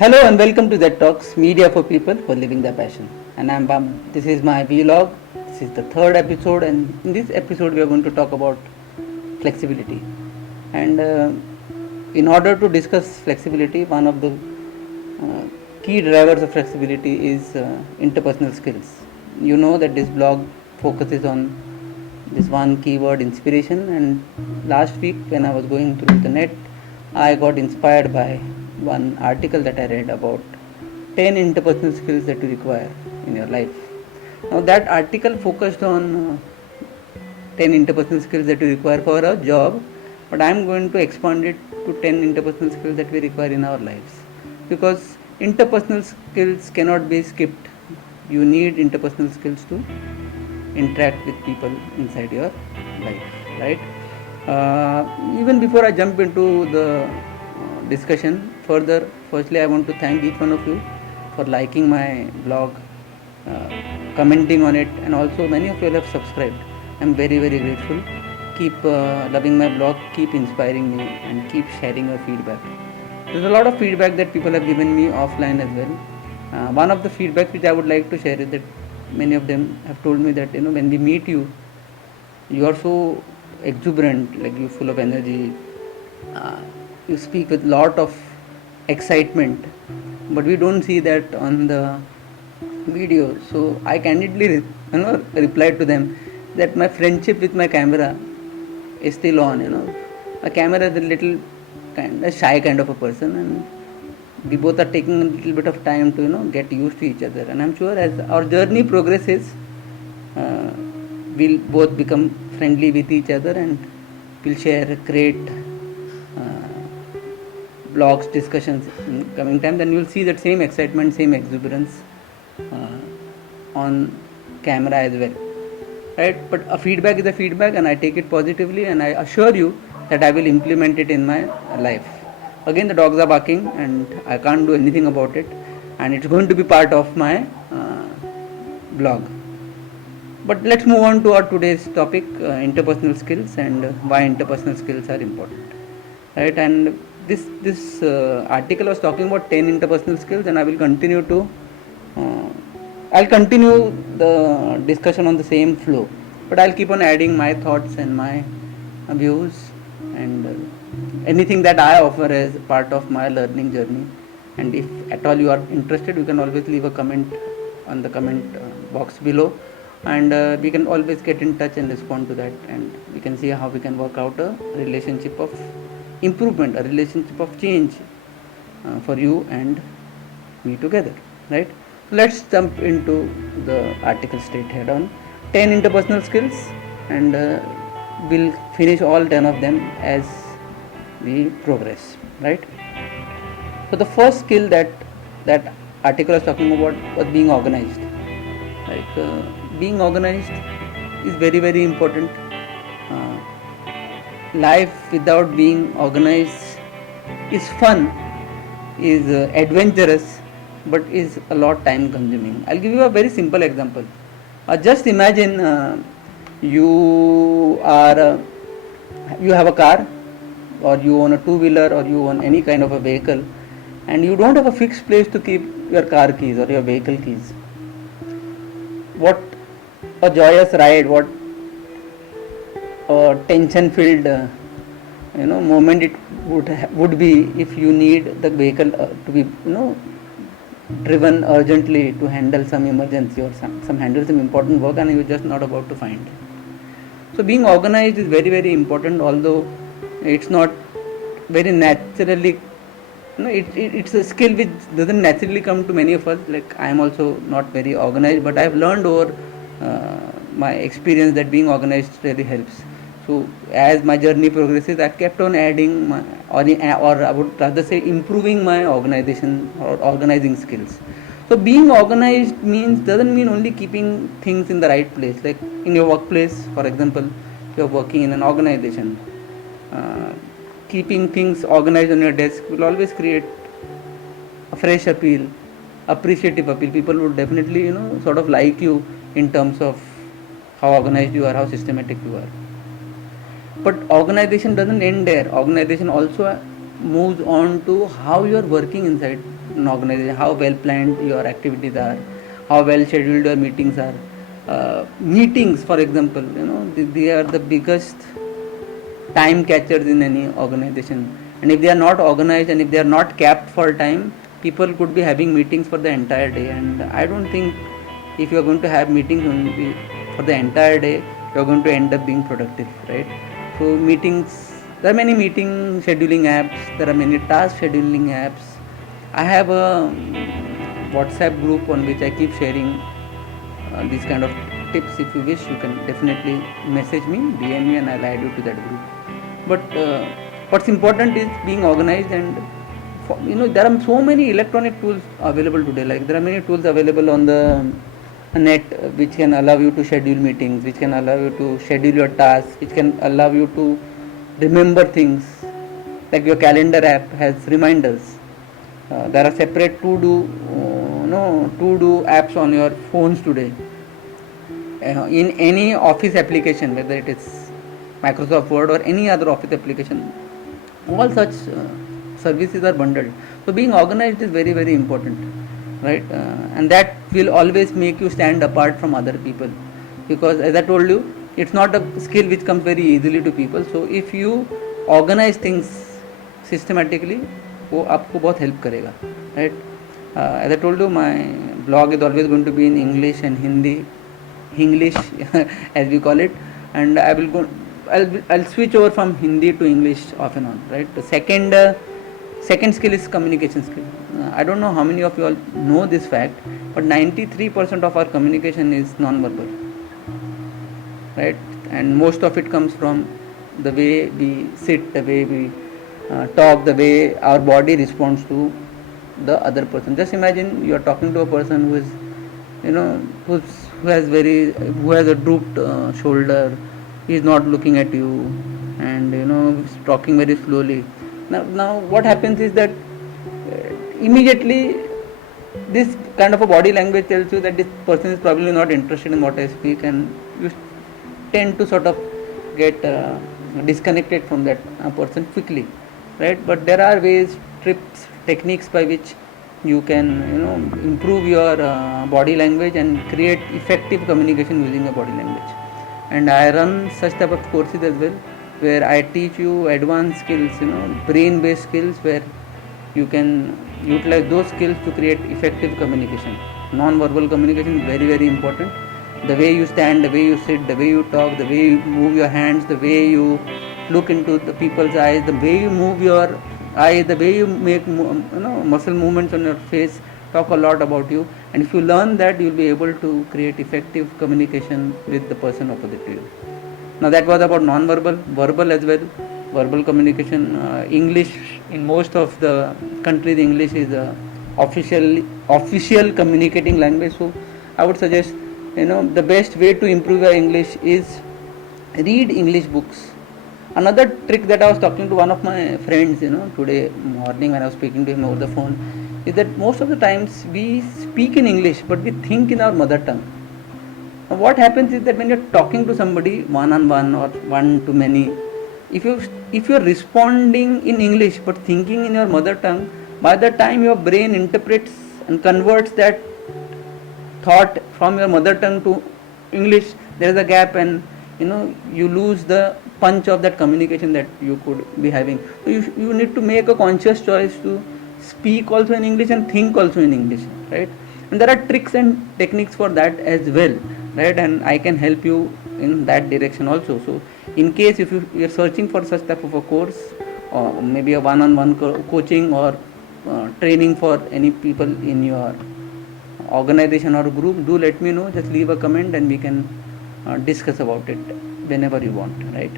Hello and welcome to That Talks, media for people who are living their passion. And I'm Bam. This is my vlog. This is the third episode, and in this episode, we are going to talk about flexibility. And in order to discuss flexibility, one of the key drivers of flexibility is interpersonal skills. You know that this blog focuses on this one keyword, inspiration. And last week, when I was going through the net, I got inspired by one article that I read about 10 interpersonal skills that you require in your life. Now, that article focused on 10 interpersonal skills that you require for a job, but I am going to expand it to 10 interpersonal skills that we require in our lives, because interpersonal skills cannot be skipped. You need interpersonal skills to interact with people inside your life, right? Even before I jump into the discussion further, firstly I want to thank each one of you for liking my blog, commenting on it, and also many of you have subscribed. I'm very grateful. Keep loving my blog, keep inspiring me, and keep sharing your feedback. There's a lot of feedback that people have given me offline as well. One of the feedbacks which I would like to share is that many of them have told me that when we meet you, you are so exuberant, like you're full of energy. Uh, you speak with lot of excitement, but we don't see that on the video. So I candidly, replied to them that my friendship with my camera is still on. My camera is a little kind of shy kind of a person, and we both are taking a little bit of time to get used to each other. And I'm sure as our journey progresses, uh, we'll both become friendly with each other, and we'll share great blogs, discussions in coming time. Then you'll see that same excitement, same exuberance on camera as well, right? But a feedback is a feedback, and I take it positively, and I assure you that I will implement it in my life. Again, the dogs are barking, and I can't do anything about it, and it's going to be part of my blog. But let's move on to our today's topic, interpersonal skills, and why interpersonal skills are important, right? And this article was talking about 10 interpersonal skills, and uh, I'll continue the discussion on the same flow, but I'll keep on adding my thoughts and my views, and anything that I offer as part of my learning journey. And if at all you are interested, you can always leave a comment on the comment box below, and we can always get in touch and respond to that, and we can see how we can work out a relationship of improvement, a relationship of change for you and me together, right? Let's jump into the article straight head on. 10 interpersonal skills, and we'll finish all 10 of them as we progress, right? So the first skill that article was talking about was being organized. Like being organized is very important. uh, Life without being organized is fun, is adventurous, but is a lot time consuming. I'll give you a very simple example. Just imagine you are you have a car, or you own a two-wheeler, or you own any kind of a vehicle, and you don't have a fixed place to keep your car keys or your vehicle keys. What a joyous ride, what a tension filled moment it would be if you need the vehicle to be driven urgently to handle some emergency, or some handle some important work, and you're just not about to find. So being organized is very important, although it's not very naturally, it's a skill which doesn't naturally come to many of us. Like I am also not very organized, but I've learned over my experience that being organized really helps. So as my journey progresses, I've kept on adding my, or I would rather say improving my organization or organizing skills. So being organized doesn't mean only keeping things in the right place. Like in your workplace, for example, you're working in an organization. Uh, Keeping things organized on your desk will always create a fresh appeal, appreciative appeal. People would definitely sort of like you in terms of how organized you are, how systematic you are. But organization doesn't end there. Organization also moves on to how you are working inside an organization, how well planned your activities are, how well scheduled your meetings are. Meetings, for example, they are the biggest time catchers in any organization, and if they are not organized and if they are not capped for time, people could be having meetings for the entire day, and I don't think if you are going to have meetings only for the entire day, you are going to end up being productive, right? So meetings, there are many meeting scheduling apps, there are many task scheduling apps. I have a WhatsApp group on which I keep sharing these kind of tips. If you wish, you can definitely message me, DM me, and I'll add you to that group. But what's important is being organized, and there are so many electronic tools available today. Like there are many tools available on the net which can allow you to schedule meetings, which can allow you to schedule your tasks, which can allow you to remember things. Like your calendar app has reminders. There are separate to-do apps on your phones today. In any office application, whether it is Microsoft Word or any other office application, all such services are bundled. So being organized is very, very important, right? And that will always make you stand apart from other people, because as I told you, it's not a skill which comes very easily to people. So if you organize things systematically, वो आपको बहुत help करेगा, right? As I told you, my blog is always going to be in English and Hindi, English as we call it, and I'll switch over from Hindi to English off and on, right? The second skill is communication skill. I don't know how many of you all know this fact, but 93% of our communication is non-verbal, right? And most of it comes from the way we sit, the way we talk, the way our body responds to the other person. Just imagine you are talking to a person who is, who has a drooped shoulder. He is not looking at you, and he's talking very slowly. Now what happens is that immediately this kind of a body language tells you that this person is probably not interested in what I speak, and you tend to sort of get disconnected from that person quickly, right? But there are ways, tips, techniques by which you can improve your body language and create effective communication using your body language. And I run such type of courses as well, where I teach you advanced skills, brain based skills, where you can utilize those skills to create effective communication. Non-verbal communication is very, very important. The way you stand, the way you sit, the way you talk, the way you move your hands, the way you look into the people's eyes, the way you move your eyes, the way you make muscle movements on your face talk a lot about you. And if you learn that, you'll be able to create effective communication with the person opposite to you. Now that was about non-verbal. Verbal as well. Verbal communication. English, in most of the countries, English is the official communicating language. So I would suggest, the best way to improve your English is read English books. Another trick that I was talking to one of my friends, today morning when I was speaking to him over the phone, is that most of the times we speak in English, but we think in our mother tongue. Now what happens is that when you're talking to somebody one-on-one or one-to-many, if you're responding in English but thinking in your mother tongue, by the time your brain interprets and converts that thought from your mother tongue to English, there is a gap, and you lose the punch of that communication that you could be having. So you need to make a conscious choice to speak also in English and think also in English, right? And there are tricks and techniques for that as well, right? And I can help you in that direction also. So in case if you are searching for such type of a course, or maybe a one-on-one coaching or training for any people in your organization or group, do let me know. Just leave a comment and we can discuss about it whenever you want, right?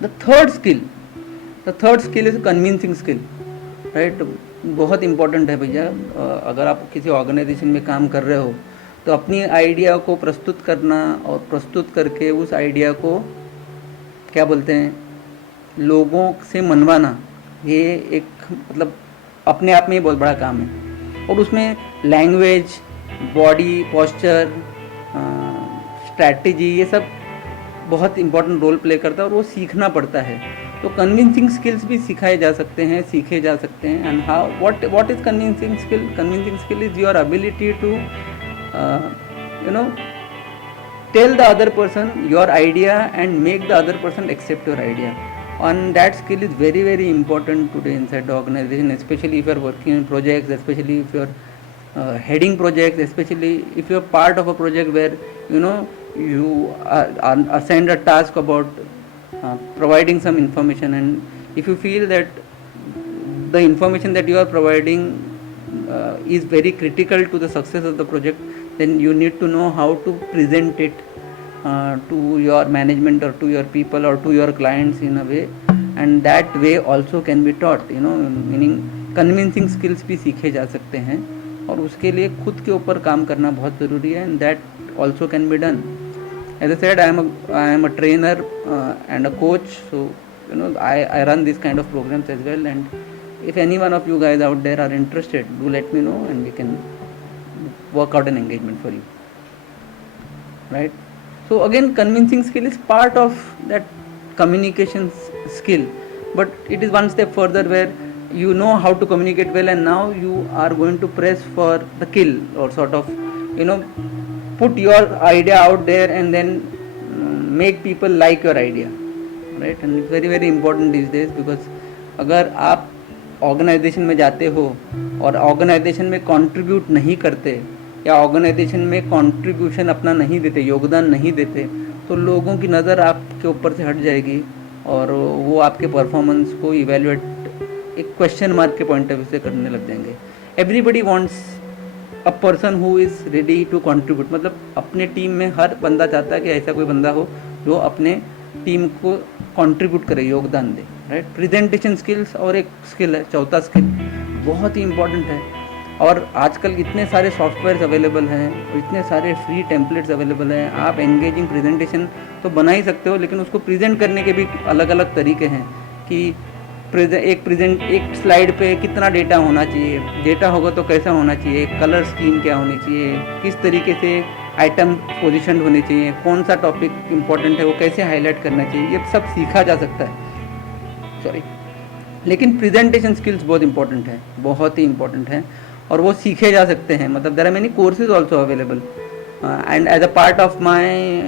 The third skill is a convincing skill, right? बहुत important है भैया. अगर आप किसी organisation में काम कर रहे हो तो अपनी आइडिया को प्रस्तुत करना और प्रस्तुत करके उस आइडिया को क्या बोलते हैं, लोगों से मनवाना, ये एक मतलब अपने आप में ही बहुत बड़ा काम है. और उसमें लैंग्वेज, बॉडी पोस्चर, स्ट्रैटेजी, ये सब बहुत इम्पोर्टेंट रोल प्ले करता है और वो सीखना पड़ता है. तो कन्विंसिंग स्किल्स भी सिखाए जा सकते हैं, सीखे जा सकते हैं. And how what is convincing skill? Convincing skill is your ability to tell the other person your idea and make the other person accept your idea. And that skill is very very important today inside the organization, especially if you are working in projects, especially if you are heading projects, especially if you are part of a project where you are assigned a task about providing some information, and if you feel that the information that you are providing is very critical to the success of the project, then you need to know how to present it to your management or to your people or to your clients in a way, and that way also can be taught, meaning convincing skills भी सीखे जा सकते हैं और उसके लिए खुद के ऊपर काम करना बहुत ज़रूरी है. And that also can be done. As I said, I am a trainer and a coach, so I run this kind of programs as well. And if any one of you guys out there are interested, do let me know and we can work out an engagement for you. Right? So again, convincing skill is part of that communication skill, but it is one step further where you know how to communicate well, and now you are going to press for the kill, or sort of put your idea out there and then make people like your idea, right? And it's very very important these days, because अगर आप organisation में जाते हो और organisation में contribute नहीं करते या ऑर्गेनाइजेशन में कंट्रीब्यूशन अपना नहीं देते, योगदान नहीं देते, तो लोगों की नज़र आपके ऊपर से हट जाएगी और वो आपके परफॉर्मेंस को इवेल्युएट एक क्वेश्चन मार्क के पॉइंट ऑफ व्यू से करने लग जाएंगे. Everybody wants a person who is ready to contribute. मतलब अपने टीम में हर बंदा चाहता है कि ऐसा कोई बंदा हो जो अपने टीम को कंट्रीब्यूट करे, योगदान दे, राइट? प्रेजेंटेशन स्किल्स और एक स्किल है, चौथा स्किल बहुत ही इंपॉर्टेंट है. और आजकल इतने सारे सॉफ्टवेयर्स अवेलेबल हैं, इतने सारे फ्री टेम्पलेट्स अवेलेबल हैं, आप एंगेजिंग प्रेजेंटेशन तो बना ही सकते हो, लेकिन उसको प्रेजेंट करने के भी अलग अलग तरीके हैं कि एक स्लाइड पे कितना डेटा होना चाहिए, डेटा होगा तो कैसा होना चाहिए, कलर स्कीम क्या होनी चाहिए, किस तरीके से आइटम पोजीशन होने चाहिए, कौन सा टॉपिक इंपॉर्टेंट है वो कैसे हाईलाइट करना चाहिए, ये सब सीखा जा सकता है. लेकिन प्रेजेंटेशन स्किल्स बहुत इंपॉर्टेंट है, बहुत ही इंपॉर्टेंट है, और वो सीखे जा सकते हैं. मतलब there are many courses also available, and as a part of my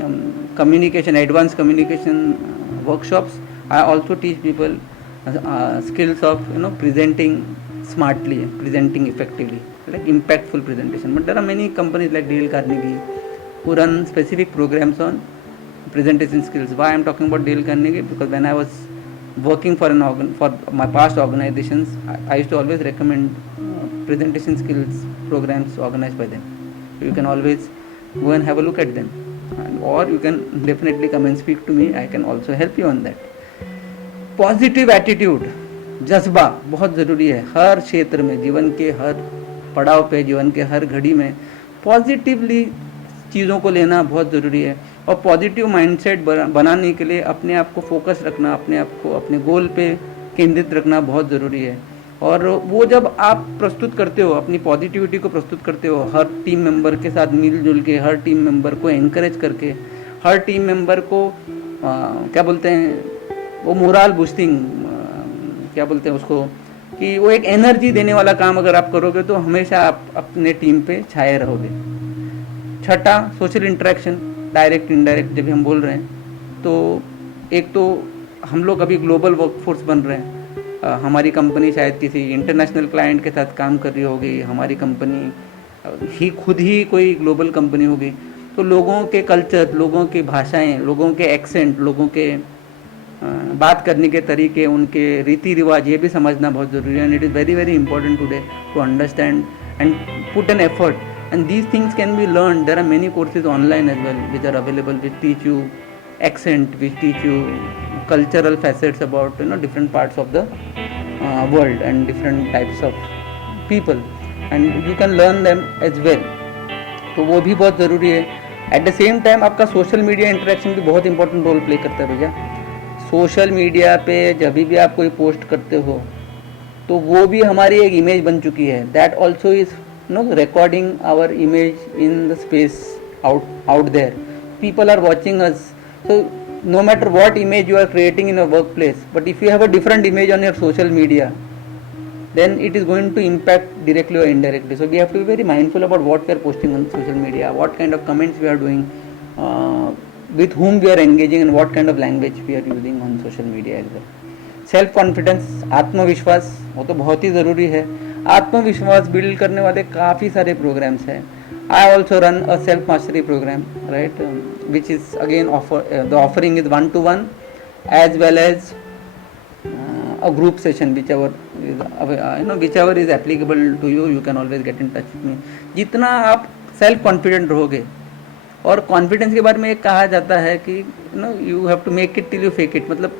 communication, advance communication workshops, I also teach people skills of presenting smartly, presenting effectively, like impactful presentation. But there are many companies like Dale Carnegie who run specific programs on presentation skills. Why I am talking about Dale Carnegie? Because when I was working for my past organizations, I used to always recommend presentation skills programs organized by them. So you can always go and have a look at them, or you can definitely come and speak to me. I can also help you on that. Positive attitude, जज्बा बहुत ज़रूरी है हर क्षेत्र में, जीवन के हर पड़ाव पे, जीवन के हर घड़ी में पॉजिटिवली चीज़ों को लेना बहुत ज़रूरी है. और पॉजिटिव माइंडसेट बनाने के लिए अपने आप को फोकस रखना, अपने आप को अपने गोल पे केंद्रित रखना बहुत ज़रूरी है. और वो जब आप प्रस्तुत करते हो, अपनी पॉजिटिविटी को प्रस्तुत करते हो, हर टीम मेंबर के साथ मिलजुल के, हर टीम मेंबर को एनकरेज करके, हर टीम मेंबर को क्या बोलते हैं वो मोरल बूस्टिंग, क्या बोलते हैं उसको, कि वो एक एनर्जी देने वाला काम अगर आप करोगे तो हमेशा आप अपने टीम पे छाए रहोगे. छठा, सोशल इंटरेक्शन, डायरेक्ट इनडायरेक्ट जब हम बोल रहे हैं, तो एक तो हम लोग अभी ग्लोबल वर्कफोर्स बन रहे हैं. हमारी कंपनी शायद किसी इंटरनेशनल क्लाइंट के साथ काम कर रही होगी, हमारी कंपनी ही खुद ही कोई ग्लोबल कंपनी होगी. तो लोगों के कल्चर, लोगों की भाषाएं, लोगों के एक्सेंट, लोगों के बात करने के तरीके, उनके रीति रिवाज, ये भी समझना बहुत ज़रूरी है. And it is very very important today to understand and put an effort, and these things can be learn. There are many courses online as well which are available, which teach you accent, which teach you cultural facets about different parts of the world and different types of people, and you can learn them as well. तो वो भी बहुत ज़रूरी है. At the same time आपका social media interaction भी बहुत important role play करता है भैया. सोशल मीडिया पे जब भी आप कोई पोस्ट करते हो तो वो भी हमारी एक इमेज बन चुकी है. That also is recording our image in the space out there. People are watching us. So no matter what image you are creating in your workplace, but if you have a different image on your social media, then it is going to impact directly or indirectly. So we have to be very mindful about what we are posting on social media, what kind of comments we are doing, with whom we are engaging, and what kind of language we are using on social media as well. Self confidence, आत्मविश्वास, वो तो बहुत ही ज़रूरी है. आत्मविश्वास build करने वाले काफ़ी सारे प्रोग्राम्स हैं. I also run a self mastery programme, right, which is again the offering is 1-to-1 as well as a group session, whichever is applicable to you. You can always get in touch with me. जितना आप self confident रहोगे, और confidence के बारे में एक कहा जाता है कि you have to make it till you fake it. मतलब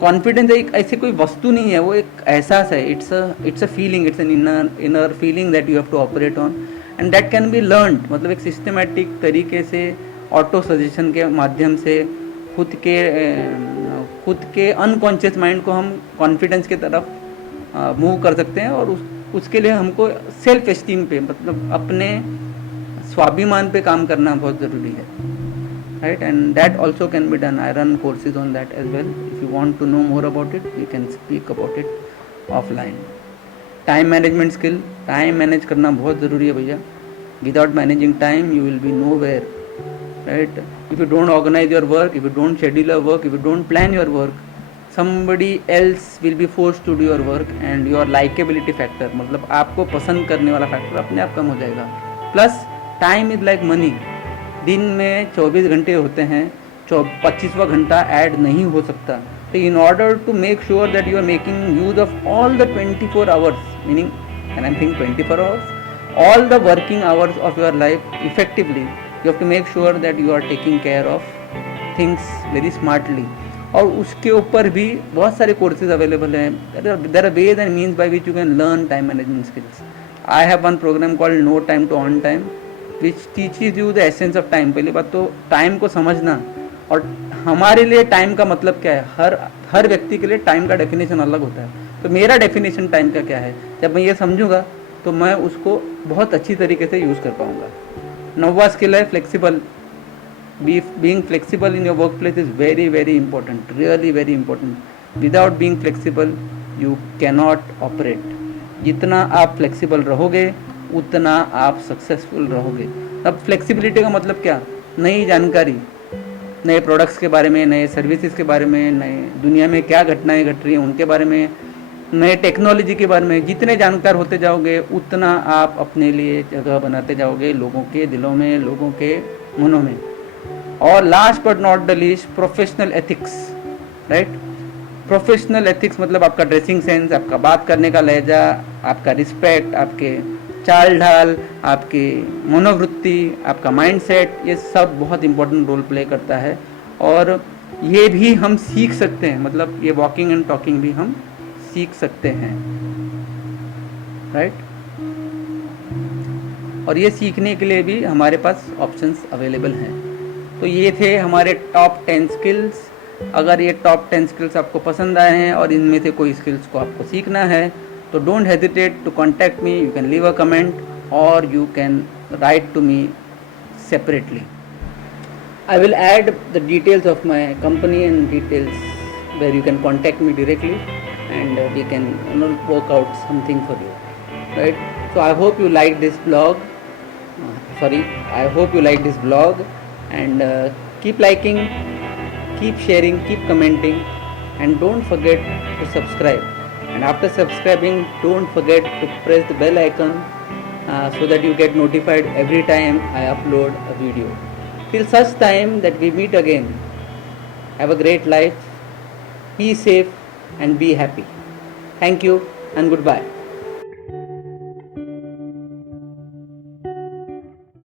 कॉन्फिडेंस एक ऐसी कोई वस्तु नहीं है, वो एक एहसास है. It's a feeling, it's an inner feeling that you have to operate on, and that can be learned. मतलब एक सिस्टमेटिक तरीके से ऑटो सजेशन के माध्यम से खुद के अनकॉन्शियस माइंड को हम कॉन्फिडेंस की तरफ मूव कर सकते हैं. और उसके लिए हमको सेल्फ एस्टीम पे, मतलब अपने स्वाभिमान पे काम करना बहुत ज़रूरी है, right. And that also can be done. I run courses on that as well. If you want to know more about it, you can speak about it offline. Time management skill, time manage करना बहुत ज़रूरी है भैया. Without managing time you will be nowhere, right? If you don't organize your work, if you don't schedule your work, if you don't plan your work, somebody else will be forced to do your work, and your likability factor, मतलब आपको पसंद करने वाला factor अपने आप कम हो जाएगा. Plus time is like money. दिन में 24 घंटे होते हैं, 25वां घंटा ऐड नहीं हो सकता. तो in order to make sure that you are making use of all the 24 hours, meaning, and I am thinking 24 hours, all the working hours of your life effectively, you have to make sure that you are taking care of things very smartly. और उसके ऊपर भी बहुत सारे courses available हैं. there are ways and means by which you can learn time management skills. I have one program called No Time to On Time, which teaches you the essence of time. पहली बात तो time को समझना, और हमारे लिए time का मतलब क्या है. हर व्यक्ति के लिए टाइम का डेफिनेशन अलग होता है. तो मेरा डेफिनेशन टाइम का क्या है, जब मैं ये समझूंगा तो मैं उसको बहुत अच्छी तरीके से यूज़ कर पाऊँगा. 9वां स्किल है flexible. Being flexible in your work place is very very important, really very important. Without being flexible you cannot operate. जितना आप फ्लेक्सिबल रहोगे उतना आप सक्सेसफुल रहोगे. अब फ्लेक्सिबिलिटी का मतलब क्या, नई जानकारी, नए प्रोडक्ट्स के बारे में, नए सर्विसेज के बारे में, नए दुनिया में क्या घटनाएं घट रही हैं उनके बारे में, नए टेक्नोलॉजी के बारे में. जितने जानकार होते जाओगे उतना आप अपने लिए जगह बनाते जाओगे लोगों के दिलों में, लोगों के मनों में. और last but not the least, professional ethics, right. Professional ethics मतलब आपका ड्रेसिंग सेंस, आपका बात करने का लहजा, आपका रिस्पेक्ट, आपके चाल ढाल, आपकी मनोवृत्ति, आपका माइंडसेट, ये सब बहुत इंपॉर्टेंट रोल प्ले करता है. और ये भी हम सीख सकते हैं, मतलब ये वॉकिंग एंड टॉकिंग भी हम सीख सकते हैं, राइट. और ये सीखने के लिए भी हमारे पास ऑप्शंस अवेलेबल हैं. तो ये थे हमारे टॉप 10 स्किल्स. अगर ये टॉप 10 स्किल्स आपको पसंद आए हैं और इनमें से कोई स्किल्स को आपको सीखना है, तो don't hesitate to contact me. You can leave a comment और you can write to me separately. I will add the details of my company and details where you can contact me directly, and we can work out something for you, right. So I hope you like this blog, I hope you like this blog, and keep liking, keep sharing, keep commenting, and don't forget to subscribe. And after subscribing, don't forget to press the bell icon so that you get notified every time I upload a video. Till such time that we meet again, have a great life, be safe and be happy. Thank you and goodbye.